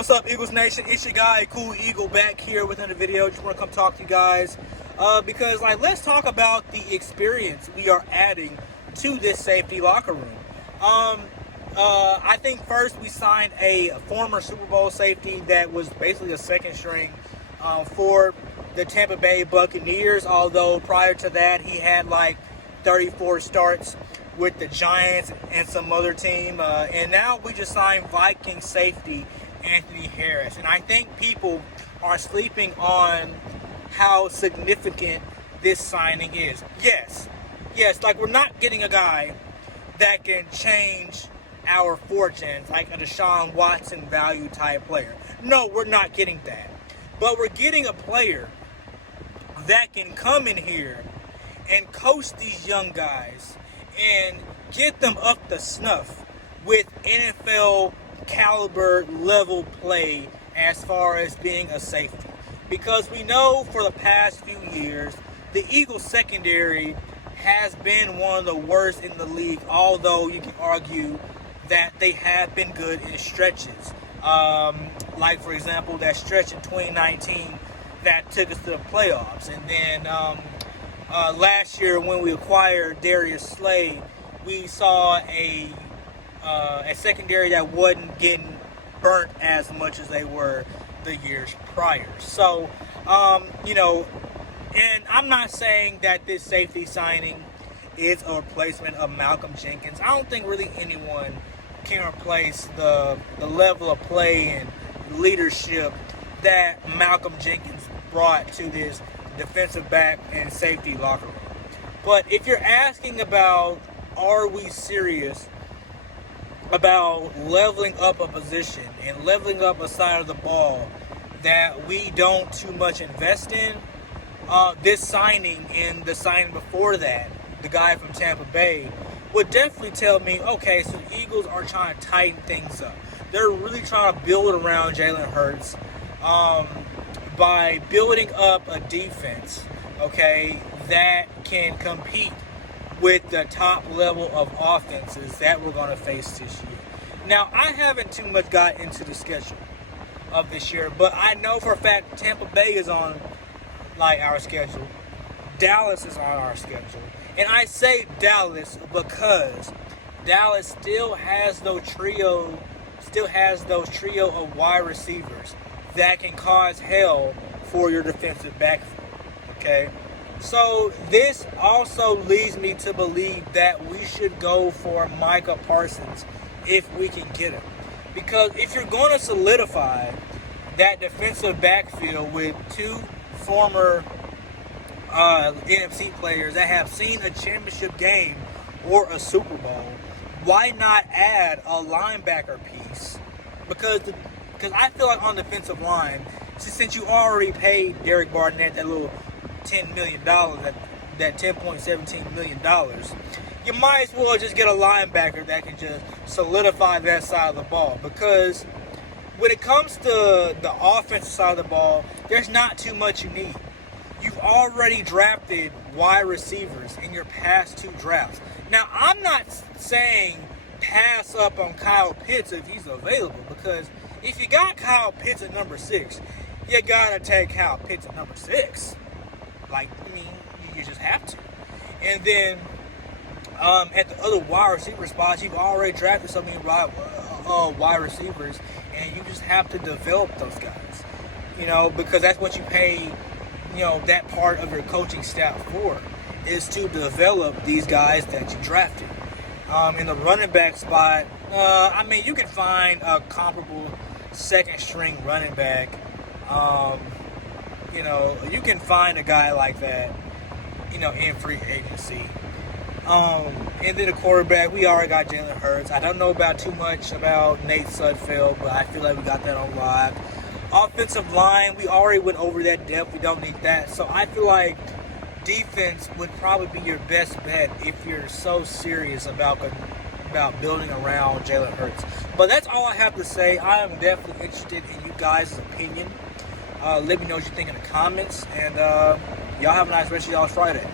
What's up, Eagles Nation? It's your guy, Cool Eagle, back here with another video. Just want to come talk to you guys because, let's talk about the experience we are adding to this safety locker room. I think first we signed a former Super Bowl safety that was basically a second string for the Tampa Bay Buccaneers, although prior to that he had 34 starts with the Giants and some other team. And now we just signed Viking safety Anthony Harris. And I think people are sleeping on how significant this signing is. Yes, we're not getting a guy that can change our fortunes, like a Deshaun Watson value type player. No, we're not getting that. But we're getting a player that can come in here and coach these young guys and get them up to snuff with NFL caliber level play as far as being a safety. Because we know for the past few years, the Eagles secondary has been one of the worst in the league, although you can argue that they have been good in stretches. Like, for example, that stretch in 2019 that took us to the playoffs. And then last year when we acquired Darius Slay, we saw a secondary that wasn't getting burnt as much as they were the years prior. So, and I'm not saying that this safety signing is a replacement of Malcolm Jenkins. I don't think really anyone can replace the level of play and leadership that Malcolm Jenkins brought to this defensive back and safety locker room. But if you're asking about, are we serious about leveling up a position and leveling up a side of the ball that we don't too much invest in, this signing and the signing before that, the guy from Tampa Bay, would definitely tell me, okay, so the Eagles are trying to tighten things up. They're really trying to build around Jalen Hurts by building up a defense, okay, that can compete with the top level of offenses that we're going to face this year. Now, I haven't too much got into the schedule of this year, but I know for a fact Tampa Bay is on our schedule. Dallas is on our schedule. And I say Dallas because Dallas still has those trio of wide receivers that can cause hell for your defensive backfield. Okay? So this also leads me to believe that we should go for Micah Parsons if we can get him. Because if you're going to solidify that defensive backfield with two former NFC players that have seen a championship game or a Super Bowl, why not add a linebacker piece? Because I feel like on the defensive line, since you already paid Derek Barnett that little $10 million, that $10.17 million, you might as well just get a linebacker that can just solidify that side of the ball. Because when it comes to the offensive side of the ball, there's not too much you need. You've already drafted wide receivers in your past two drafts. Now, I'm not saying pass up on Kyle Pitts if he's available, because if you got Kyle Pitts at number 6, you gotta take Kyle Pitts at number 6. You just have to. And then at the other wide receiver spots, you've already drafted so many wide receivers, and you just have to develop those guys. Because that's what you pay that part of your coaching staff for, is to develop these guys that you drafted. In the running back spot, you can find a comparable second string running back. You can find a guy like that, in free agency. And then the quarterback, we already got Jalen Hurts. I don't know about too much about Nate Sudfeld, but I feel like we got that on live. Offensive line, we already went over that depth. We don't need that. So I feel like defense would probably be your best bet if you're so serious about building around Jalen Hurts. But that's all I have to say. I am definitely interested in you guys' opinion. Let me know what you think in the comments. And y'all have a nice rest of y'all's Friday.